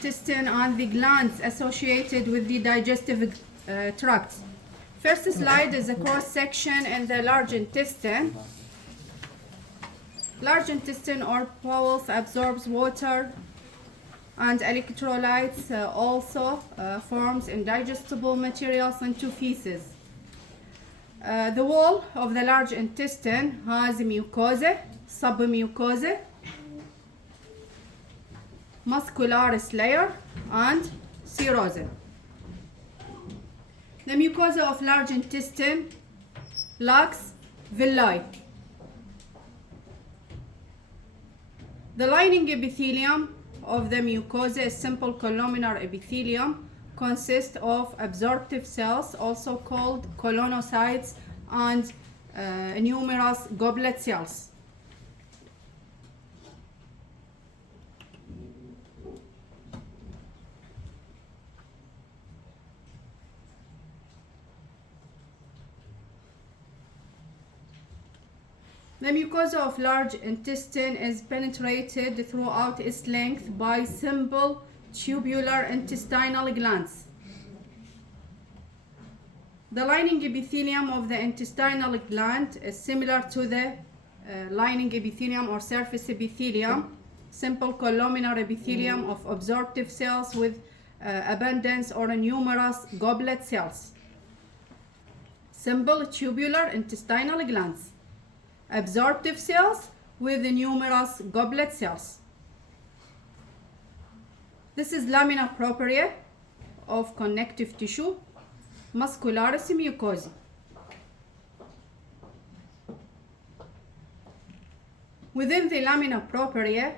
intestine and the glands associated with the digestive tract. First slide is a cross section in the large intestine. Large intestine or bowels absorbs water and electrolytes, also forms indigestible materials into feces. The wall of the large intestine has mucosa, submucosa, muscularis layer, and serosa. The mucosa of large intestine lacks villi. The lining epithelium of the mucosa is simple columnar epithelium, consists of absorptive cells, also called colonocytes, and numerous goblet cells. The mucosa of large intestine is penetrated throughout its length by simple tubular intestinal glands. The lining epithelium of the intestinal gland is similar to the lining epithelium or surface epithelium, simple columnar epithelium of absorptive cells with abundance or numerous goblet cells. Simple tubular intestinal glands. Absorptive cells with numerous goblet cells. This is lamina propria of connective tissue, muscularis mucosa. Within the lamina propria,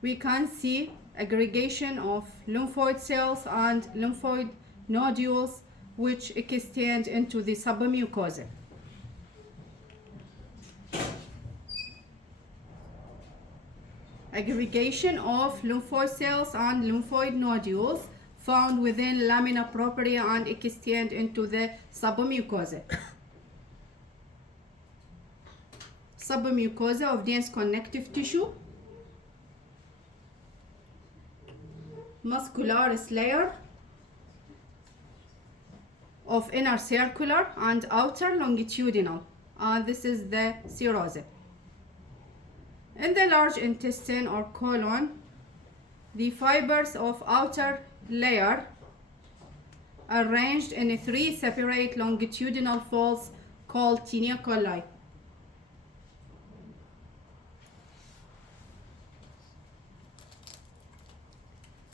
we can see aggregation of lymphoid cells and lymphoid nodules which extend into the submucosa. Aggregation of lymphoid cells and lymphoid nodules found within lamina propria and extend into the submucosa. Submucosa of dense connective tissue, muscularis layer of inner circular and outer longitudinal, and this is the serosa. In the large intestine or colon, the fibers of outer layer are arranged in 3 separate longitudinal folds called tinea coli.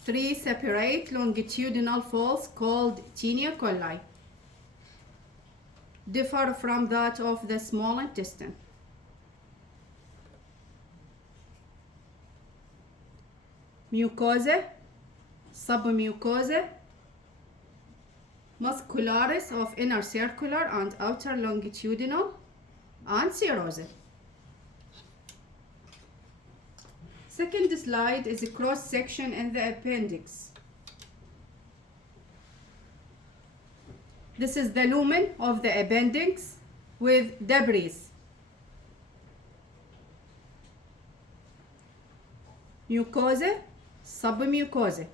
Three separate longitudinal folds called tinea coli differ from that of the small intestine. Mucosa, submucosa, muscularis of inner circular and outer longitudinal, and serosa. Second slide is a cross section in the appendix. This is the lumen of the appendix with debris. Mucosa, submucosa.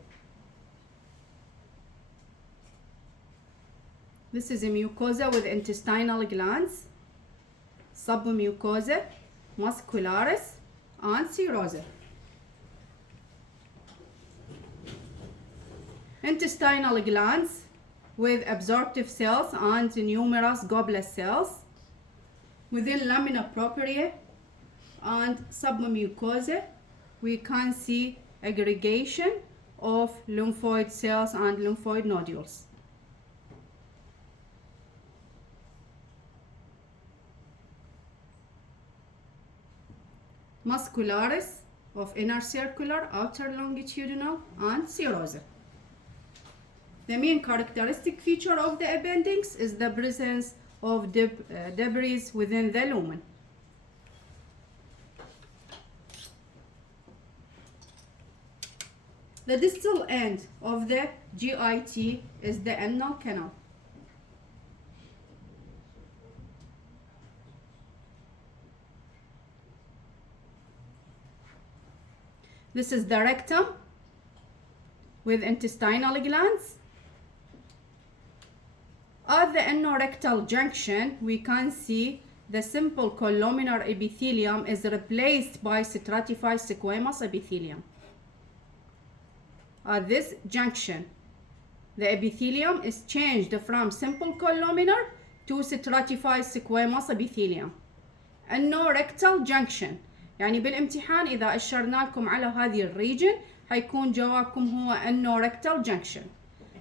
This is a mucosa with intestinal glands, submucosa, muscularis, and serosa. Intestinal glands with absorptive cells and numerous goblet cells. Within lamina propria and submucosa, we can see aggregation of lymphoid cells and lymphoid nodules. Muscularis of inner circular, outer longitudinal, and serosa. The main characteristic feature of the appendix is the presence of debris within the lumen. The distal end of the GIT is the anal canal. This is the rectum with intestinal glands. At the anorectal junction, we can see the simple columnar epithelium is replaced by stratified squamous epithelium. At this junction, the epithelium is changed from simple columnar to stratified squamous epithelium. anorectal junction، يعني بالامتحان إذا أشرنا لكم على هذه الريجن هيكون جوابكم هو anorectal junction.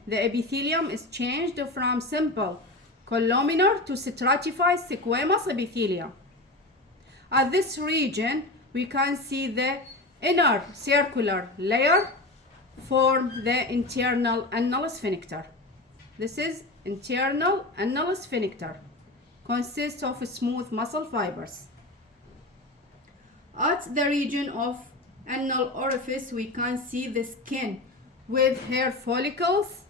The epithelium is changed from simple columnar to stratified squamous epithelium. At this region, we can see the inner circular layer form the internal anal sphincter. This is internal anal sphincter. Consists of smooth muscle fibers. At the region of anal orifice, we can see the skin with hair follicles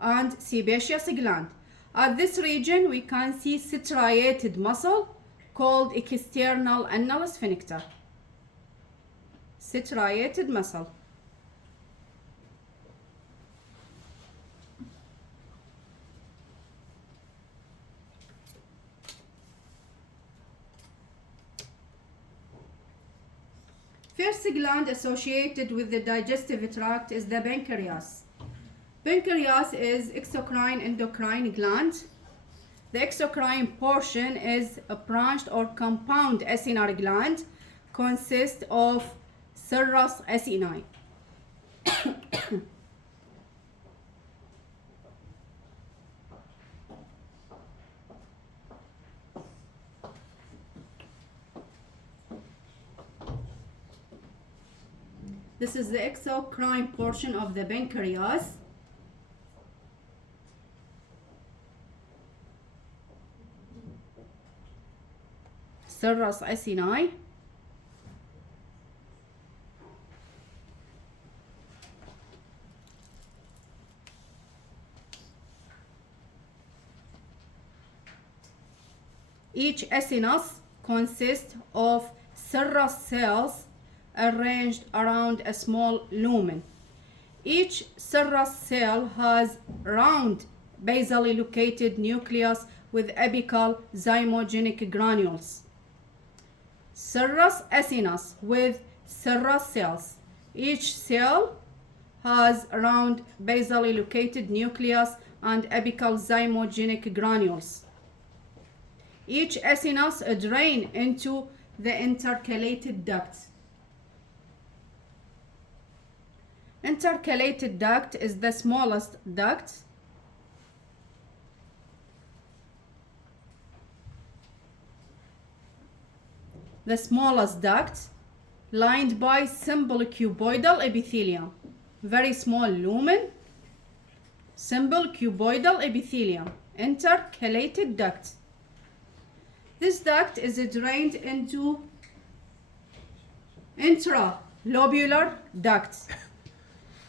and sebaceous gland. At this region, we can see striated muscle called external anal sphincter. Striated muscle. First gland associated with the digestive tract is the pancreas. Pancreas is exocrine endocrine gland. The exocrine portion is a branched or compound acinar gland, consists of serous acini. This is the exocrine portion of the pancreas. Serous acini. Each acinus consists of serous cells arranged around a small lumen. Each serous cell has round basally located nucleus with apical zymogenic granules. Serous acinus with serous cells. Each cell has round basally located nucleus and apical zymogenic granules. Each acinus drain into the intercalated duct. Intercalated duct is the smallest duct. The smallest duct lined by simple cuboidal epithelium. Very small lumen. Simple cuboidal epithelium. Intercalated duct. This duct is drained into intralobular duct.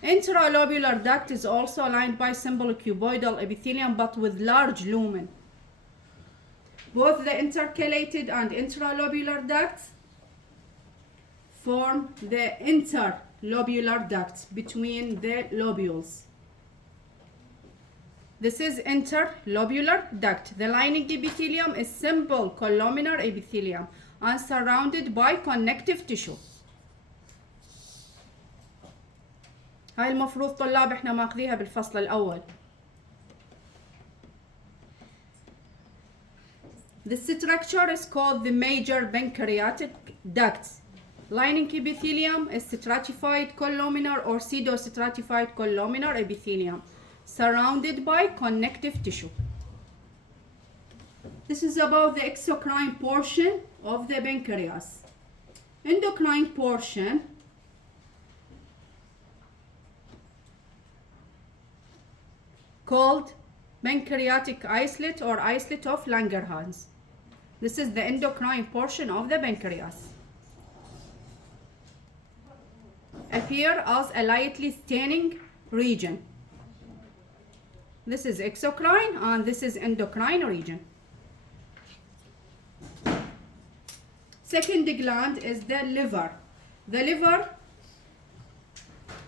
Intralobular duct is also lined by simple cuboidal epithelium but with large lumen. Both the intercalated and intralobular ducts form the interlobular duct between the lobules. This is interlobular duct. The lining epithelium is simple columnar epithelium and surrounded by connective tissue. هاي المفروض طلاب احنا ماخذيها بالفصل الأول. The structure is called the major pancreatic duct. Lining epithelium is stratified columnar or pseudo-stratified columnar epithelium surrounded by connective tissue. This is about the exocrine portion of the pancreas. Endocrine portion called pancreatic islet or islet of Langerhans. This is the endocrine portion of the pancreas. Appear as a lightly staining region. This is exocrine and this is endocrine region. Second gland is the liver. The liver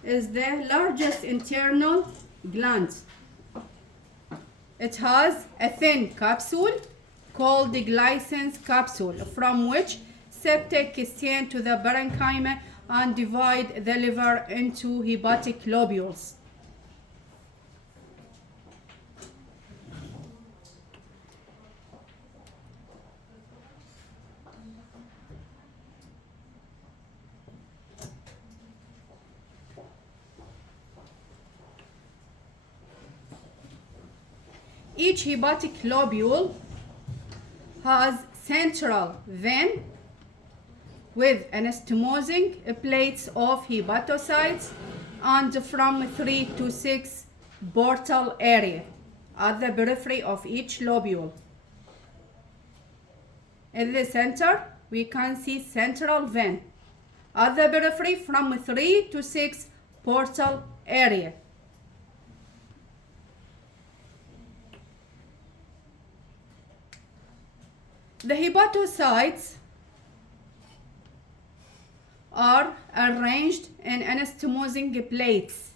is the largest internal gland. It has a thin capsule called the Gleison's capsule, from which septic extend to the parenchyma and divide the liver into hepatic lobules. Each hepatic lobule has central vein with anastomosing plates of hepatocytes and from 3 to 6 portal area at the periphery of each lobule. In the center, we can see central vein. At the periphery, from 3 to 6 portal area. The hepatocytes are arranged in anastomosing plates.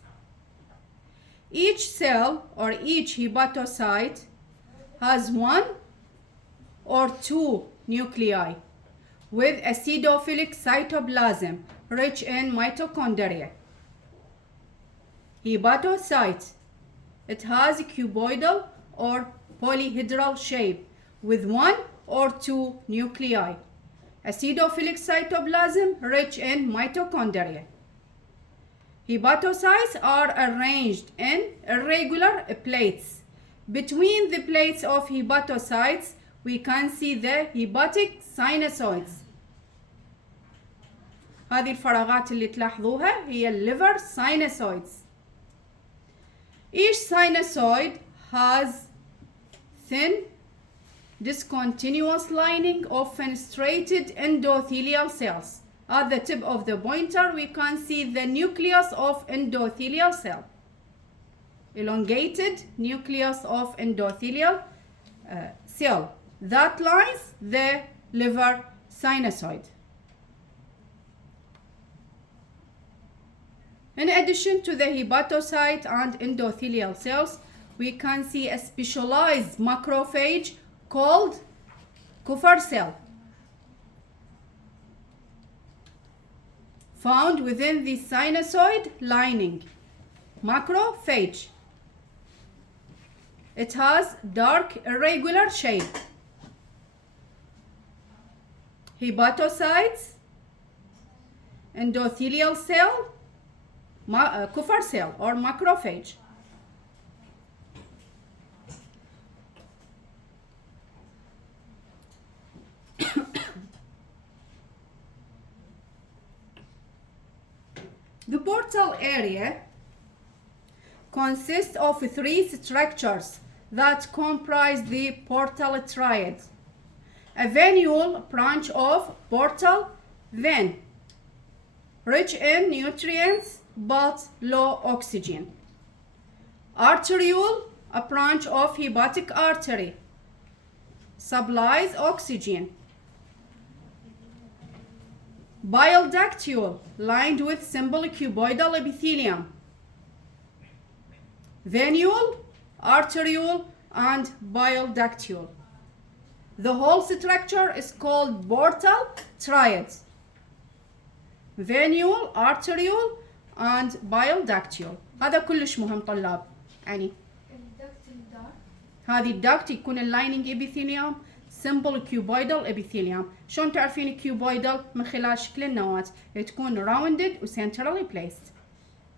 Each cell or each hepatocyte has 1 or 2 nuclei with acidophilic cytoplasm rich in mitochondria. Hepatocyte, it has a cuboidal or polyhedral shape with 1 or 2 nuclei. Acidophilic cytoplasm rich in mitochondria. Hepatocytes are arranged in irregular plates. Between the plates of hepatocytes, we can see the hepatic sinusoids. هذه الفراغات اللي تلاحظوها هي liver sinusoids. Each sinusoid has thin discontinuous lining of fenestrated endothelial cells. At the tip of the pointer, we can see the nucleus of endothelial cell. Elongated nucleus of endothelial cell that lines the liver sinusoid. In addition to the hepatocyte and endothelial cells, we can see a specialized macrophage called Kupffer cell, found within the sinusoid lining. Macrophage. It has dark irregular shape. Hepatocytes, endothelial cell, Kupffer cell or macrophage. The portal area consists of 3 structures that comprise the portal triad. A venule branch of portal vein, rich in nutrients but low oxygen. Arteriole, a branch of hepatic artery, supplies oxygen. Bile ductule, lined with simple cuboidal epithelium. Venule, arteriole, and bile ductule. The whole structure is called portal triad. Venule, arteriole, and bile ductule. هذا كلش مهم طلاب. يعني هذه الدكت يكون اللايننج epithelium simple cuboidal epithelium. شلون تعرفين cuboidal؟ من خلال شكل النواة تكون rounded و centrally placed.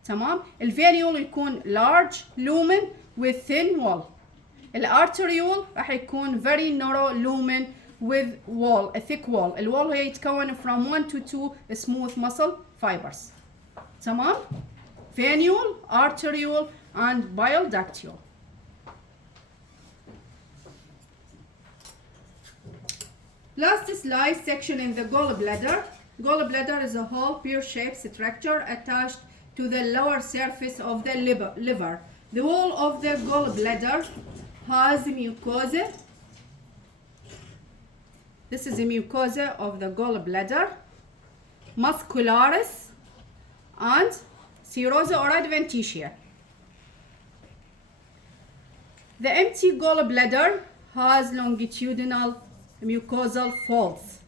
تمام؟ الفينيول يكون large lumen with thin wall. الارتريول راح يكون very narrow lumen with wall, a thick wall. الوول هي يتكون from 1 to 2 smooth muscle fibers. تمام؟ venule, arteriole, and bile ductule. Last slide section in the gallbladder. Gallbladder is a whole pear-shaped structure attached to the lower surface of the liver. The wall of the gallbladder has mucosa. This is the mucosa of the gallbladder, muscularis, and Cirrhosis or adventitia. The empty gallbladder has longitudinal mucosal folds.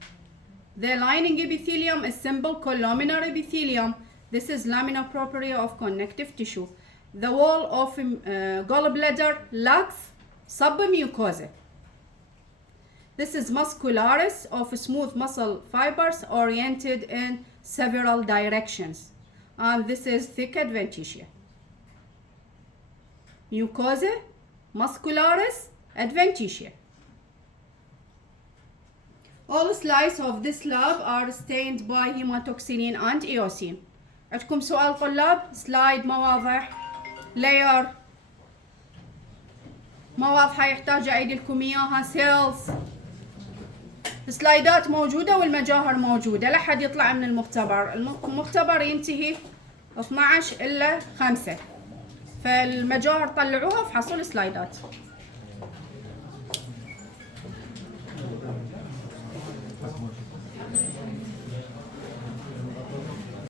The lining epithelium is simple columnar epithelium. This is lamina propria of connective tissue. The wall of gallbladder lacks submucosa. This is muscularis of smooth muscle fibers oriented in several directions. And this is thick adventitia. Mucosa, muscularis, adventitia. All slices of this lab are stained by hematoxylin and eosin. عندكم سؤال طلاب؟ سلايد ما واضح؟ layer ما واضحة يحتاج أعيد لكم إياها. سيلز سلايدات موجودة والمجاهر موجودة. لا حد يطلع من المختبر. المختبر ينتهي 12 إلا 5. فالمجاهر طلعوها في حصول سلايدات.